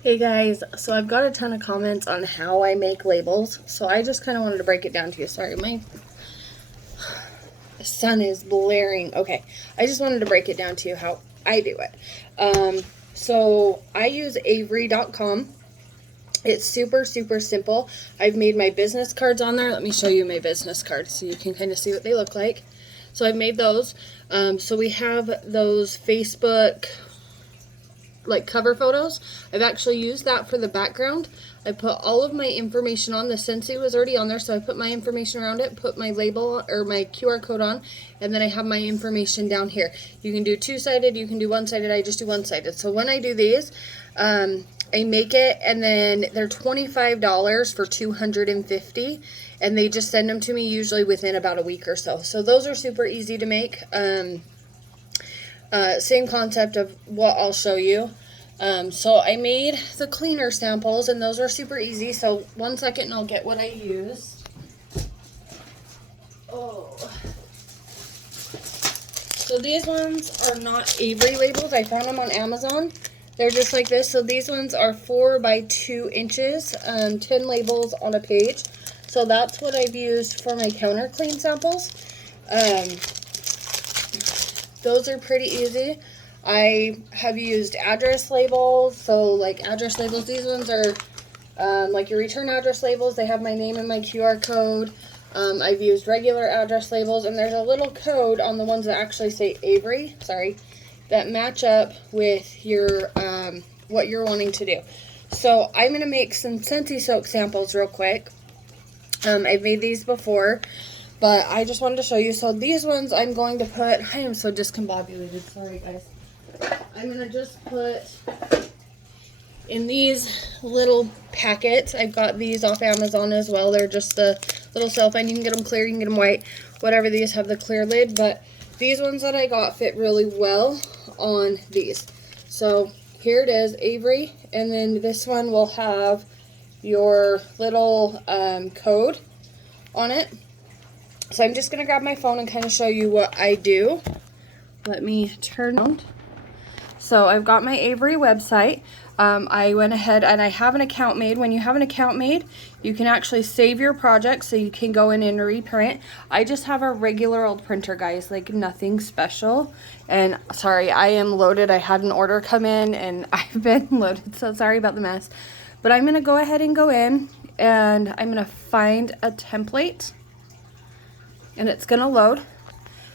Hey guys, so I've got a ton of comments on how I make labels, so I just kind of wanted to break it down to you. Sorry, my sun is blaring. Okay, I just wanted to break it down to you how I do it. So I use avery.com. It's super simple. I've made my business cards on there. Let me show you my business cards so you can kind of see what they look like. So I've made those. So we have those Facebook like cover photos. I've actually used that for the background. I put all of my information on. The Scentsy was already on there, so I put my information around it, put my label or my QR code on, and then I have my information down here. You can do two-sided, you can do one-sided. I just do one-sided. So when I do these, I make it, and then they're $25 for 250, and they just send them to me usually within about a week or so. So those are super easy to make. Same concept of what I'll show you. So I made the cleaner samples, and those are super easy. So 1 second and I'll get what I used. Oh. So these ones are not Avery labels. I found them on Amazon. They're just like this. So these ones are 4 by 2 inches, 10 labels on a page. So that's what I've used for my counter clean samples. Those are pretty easy. I have used address labels. So like address labels, these ones are like your return address labels. They have my name and my QR code. I've used regular address labels, and there's a little code on the ones that actually say Avery, that match up with your what you're wanting to do. So I'm going to make some Scentsy soak samples real quick. I've made these before, but I just wanted to show you. So these ones I'm going to put, I am so discombobulated, sorry guys. I'm going to just put in these little packets. I've got these off Amazon as well. They're just the little cellophane. You can get them clear, you can get them white, whatever. These have the clear lid, but these ones that I got fit really well on these. So here it is, Avery, and then this one will have your little code on it. So I'm just going to grab my phone and kind of show you what I do. Let me turn on. So I've got my Avery website. I went ahead and I have an account made. When you have an account made, you can actually save your project so you can go in and reprint. I just have a regular old printer, guys, like nothing special. And sorry, I am loaded. I had an order come in and I've been loaded, so sorry about the mess. But I'm going to go ahead and go in and I'm going to find a template and it's going to load.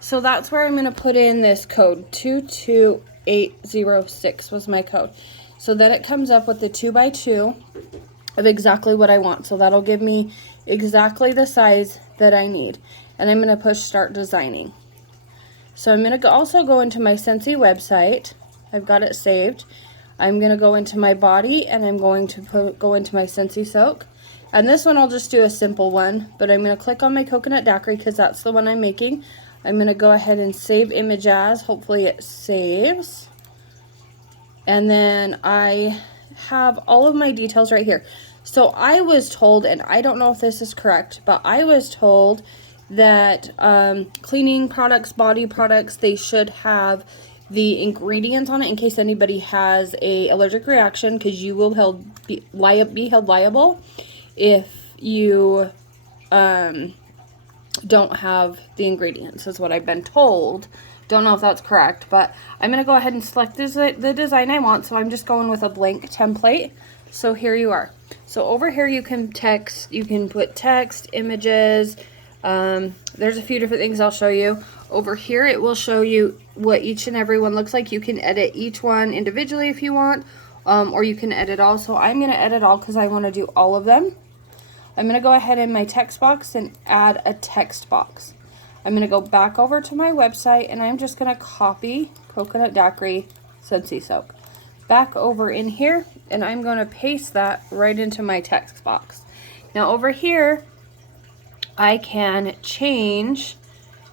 So that's where I'm going to put in this code. 22806 was my code. So then it comes up with the 2x2 of exactly what I want. So that'll give me exactly the size that I need. And I'm going to push start designing. So I'm going to also go into my Scentsy website. I've got it saved. I'm going to go into my body and I'm going to go into my Scentsy soak. And this one I'll just do a simple one, but I'm going to click on my coconut daiquiri because that's the one I'm making. I'm going to go ahead and save image as. Hopefully it saves. And then I have all of my details right here. So I was told, and I don't know if this is correct, but I was told that cleaning products, body products, they should have the ingredients on it in case anybody has a allergic reaction, because you will be held liable if you don't have the ingredients, is what I've been told. Don't know if that's correct, but I'm going to go ahead and select the design I want. So I'm just going with a blank template. So here you are. So over here you can put text, images. There's a few different things I'll show you. Over here it will show you what each and every one looks like. You can edit each one individually if you want, or you can edit all. So I'm going to edit all because I want to do all of them. I'm going to go ahead in my text box and add a text box. I'm going to go back over to my website and I'm just going to copy coconut daiquiri Scentsy soak back over in here, and I'm going to paste that right into my text box. Now over here I can change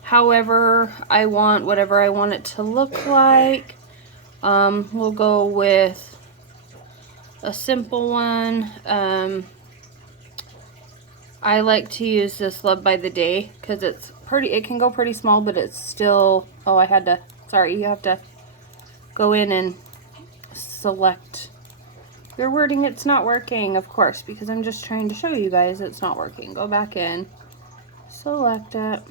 however I want, whatever I want it to look like. We'll go with a simple one. I like to use this Love by the Day because it's pretty, it can go pretty small, but it's still, oh, you have to go in and select your wording, it's not working, of course, because I'm just trying to show you guys it's not working. Go back in, select it,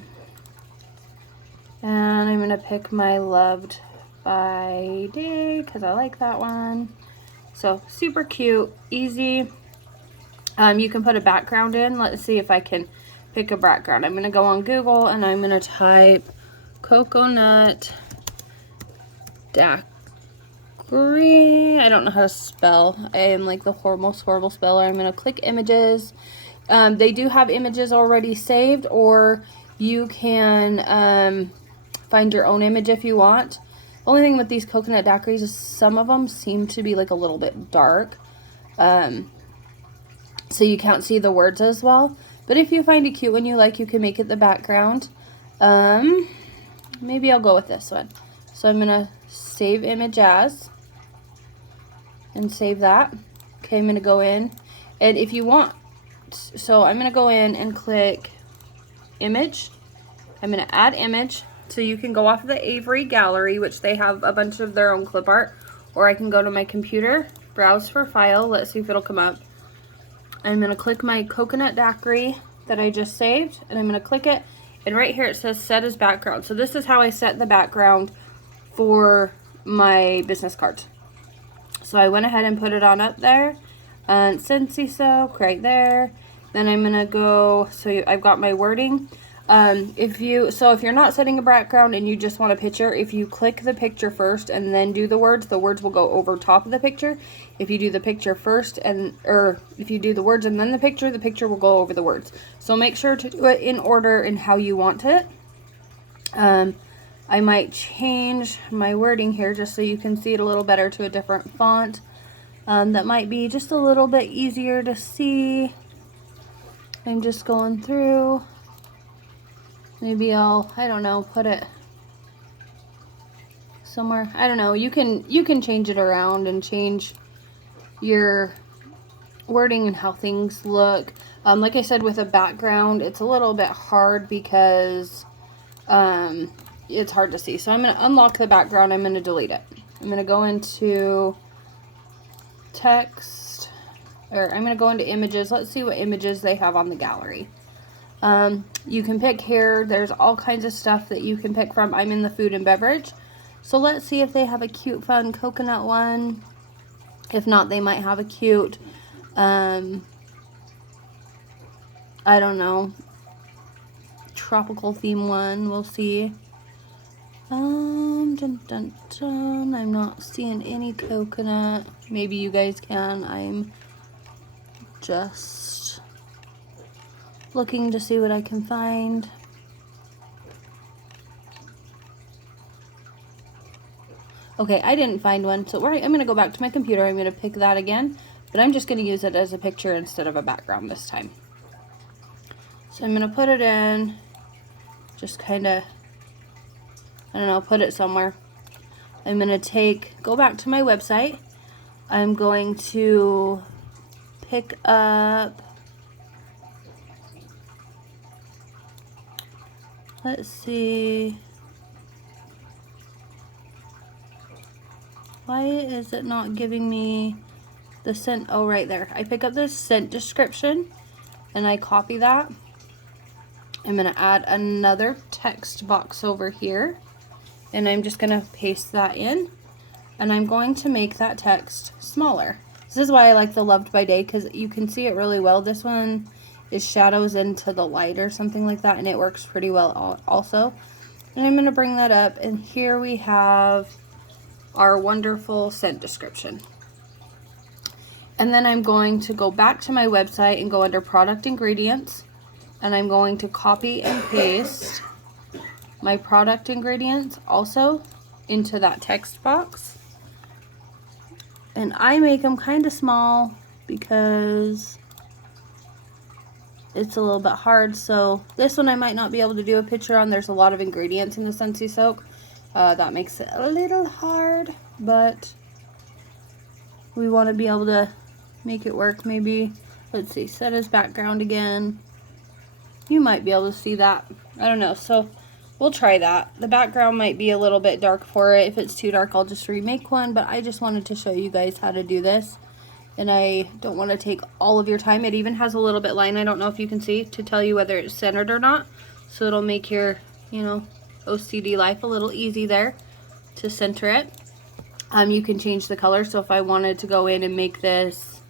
and I'm gonna pick my loved by day because I like that one. So super cute, easy. You can put a background in. Let's see if I can pick a background. I'm gonna go on Google and I'm gonna type coconut daiquiri. I don't know how to spell. I am like the most horrible speller. I'm gonna click images. They do have images already saved, or you can find your own image if you want. The only thing with these coconut daiquiris is some of them seem to be like a little bit dark, so you can't see the words as well. But if you find it cute one you like, you can make it the background. Maybe I'll go with this one. So I'm gonna save image as and save that. Okay, I'm gonna go in, and if you want, so I'm gonna go in and click image. I'm gonna add image, so you can go off of the Avery gallery, which they have a bunch of their own clip art, or I can go to my computer, browse for file. Let's see if it'll come up. I'm gonna click my coconut daiquiri that I just saved, and I'm gonna click it, and right here it says set as background. So this is how I set the background for my business cards. So I went ahead and put it on up there, and Scentsy Soak right there. Then I'm gonna go, so I've got my wording. If you're not setting a background and you just want a picture, if you click the picture first and then do the words will go over top of the picture. If you do the picture first or if you do the words and then the picture will go over the words. So make sure to do it in order and how you want it. I might change my wording here just so you can see it a little better to a different font. That might be just a little bit easier to see. I'm just going through. Maybe I don't know, put it somewhere. I don't know. You can change it around and change your wording and how things look. Like I said, with a background, it's a little bit hard because it's hard to see. So I'm going to unlock the background. I'm going to delete it. I'm going to go into text, or I'm going to go into images. Let's see what images they have on the gallery. You can pick here. There's all kinds of stuff that you can pick from. I'm in the food and beverage. So let's see if they have a cute, fun coconut one. If not, they might have a cute, I don't know, tropical theme one. We'll see. Dun, dun, dun. I'm not seeing any coconut. Maybe you guys can. I'm just looking to see what I can find. Okay, I didn't find one, so I'm going to go back to my computer. I'm going to pick that again, but I'm just going to use it as a picture instead of a background this time. So I'm going to put it in, just kind of, I don't know, put it somewhere. I'm going to go back to my website. I'm going to pick up, let's see, why is it not giving me the scent? Oh, right there. I pick up this scent description and I copy that. I'm going to add another text box over here, and I'm just going to paste that in, and I'm going to make that text smaller. This is why I like the Loved by Day, because you can see it really well. This one is shadows into the light or something like that, and it works pretty well also. And I'm going to bring that up, and here we have our wonderful scent description. And then I'm going to go back to my website and go under product ingredients, and I'm going to copy and paste my product ingredients also into that text box. And I make them kind of small because it's a little bit hard. So this one I might not be able to do a picture on. There's a lot of ingredients in the Scentsy Soak. That makes it a little hard, but we want to be able to make it work. Maybe, let's see, set as background again. You might be able to see that. I don't know. So we'll try that. The background might be a little bit dark for it. If it's too dark, I'll just remake one, but I just wanted to show you guys how to do this. and I don't want to take all of your time. It even has a little bit line, I don't know if you can see, to tell you whether it's centered or not. So it'll make your, you know, OCD life a little easy there to center it. You can change the color, so if I wanted to go in and make this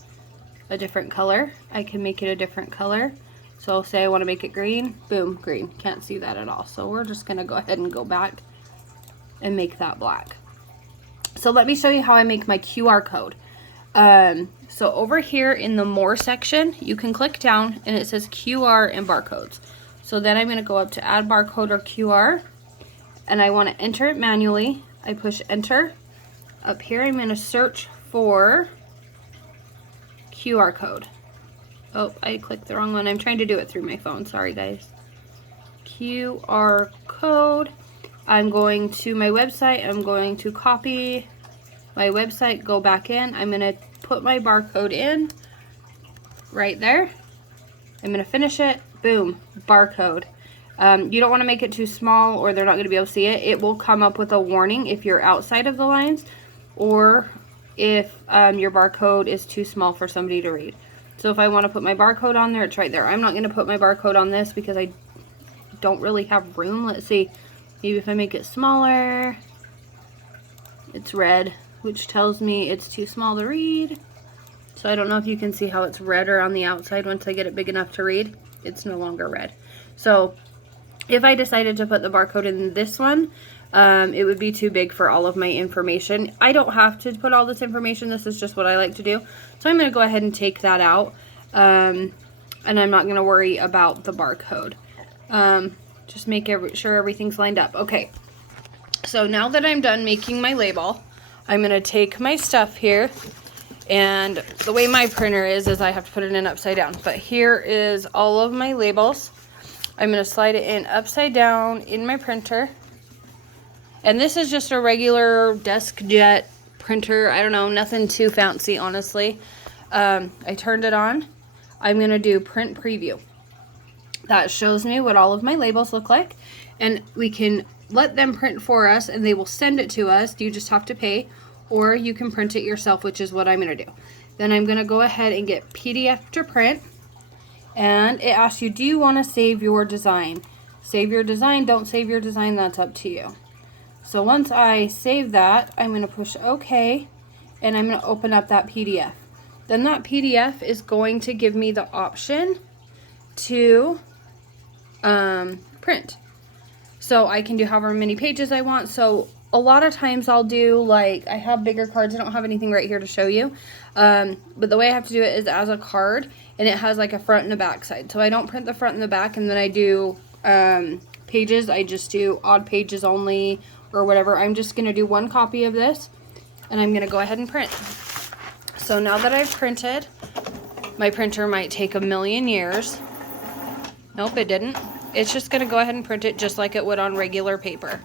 a different color, I can make it a different color. So say I want to make it green, boom, green. Can't see that at all. So we're just going to go ahead and go back and make that black. So let me show you how I make my QR code. So over here in the more section, you can click down and it says QR and barcodes. So then I'm going to go up to add barcode or QR, and I want to enter it manually. I push enter. Up here I'm going to search for QR code. Oh, I clicked the wrong one. I'm trying to do it through my phone. Sorry guys. QR code. I'm going to my website. I'm going to copy my website, go back in. I'm going to put my barcode in right there. I'm going to finish it. Boom, barcode. You don't want to make it too small or they're not going to be able to see it. It will come up with a warning if you're outside of the lines or if your barcode is too small for somebody to read. So if I want to put my barcode on there, it's right there. I'm not going to put my barcode on this because I don't really have room. Let's see. Maybe if I make it smaller, it's red, which tells me it's too small to read. So I don't know if you can see how it's redder on the outside. Once I get it big enough to read, it's no longer red. So if I decided to put the barcode in this one, it would be too big for all of my information. I don't have to put all this information. This is just what I like to do. So I'm going to go ahead and take that out. And I'm not going to worry about the barcode. Just make sure everything's lined up. Okay. So now that I'm done making my label, I'm going to take my stuff here. And the way my printer is I have to put it in upside down. But here is all of my labels. I'm going to slide it in upside down in my printer. And this is just a regular DeskJet printer. I don't know, nothing too fancy, honestly. I turned it on. I'm going to do print preview. That shows me what all of my labels look like. And we can let them print for us and they will send it to us. You just have to pay. Or you can print it yourself, which is what I'm going to do. Then I'm going to go ahead and get PDF to print. And it asks you, do you want to save your design? Save your design, don't save your design, that's up to you. So once I save that, I'm going to push OK. And I'm going to open up that PDF. Then that PDF is going to give me the option to print. So I can do however many pages I want. So a lot of times I'll do, like, I have bigger cards. I don't have anything right here to show you. But the way I have to do it is as a card. And it has like a front and a back side. So I don't print the front and the back and then I do pages. I just do odd pages only or whatever. I'm just going to do one copy of this. And I'm going to go ahead and print. So now that I've printed, my printer might take a million years. Nope, it didn't. It's just going to go ahead and print it just like it would on regular paper.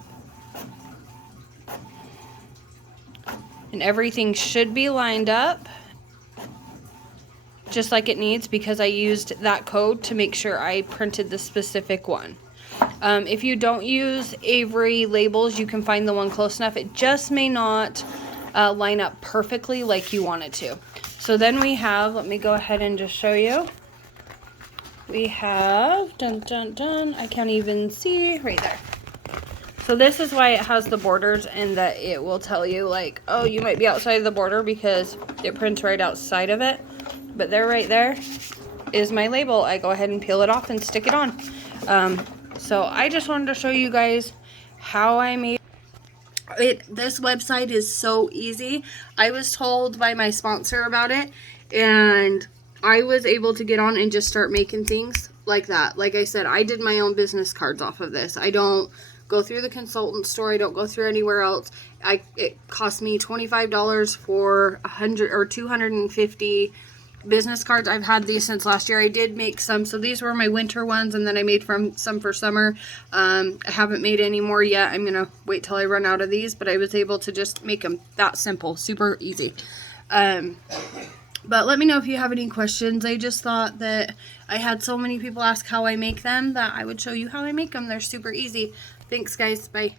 And everything should be lined up just like it needs because I used that code to make sure I printed the specific one. If you don't use Avery labels, you can find the one close enough. It just may not line up perfectly like you want it to. So then we have, let me go ahead and just show you. We have, dun dun dun, I can't even see, right there. So this is why it has the borders and that it will tell you like, oh, you might be outside of the border because it prints right outside of it. But there, right there, is my label. I go ahead and peel it off and stick it on. So I just wanted to show you guys how I made it. This website is so easy. I was told by my sponsor about it, and I was able to get on and just start making things like that. Like I said, I did my own business cards off of this. I don't go through the consultant store. I don't go through anywhere else. It cost me $25 for 100 or 250 business cards. I've had these since last year. I did make some, so these were my winter ones, and then I made some for summer. I haven't made any more yet. I'm gonna wait till I run out of these, but I was able to just make them that simple, super easy. But let me know if you have any questions. I just thought that I had so many people ask how I make them that I would show you how I make them. They're super easy. Thanks guys, bye.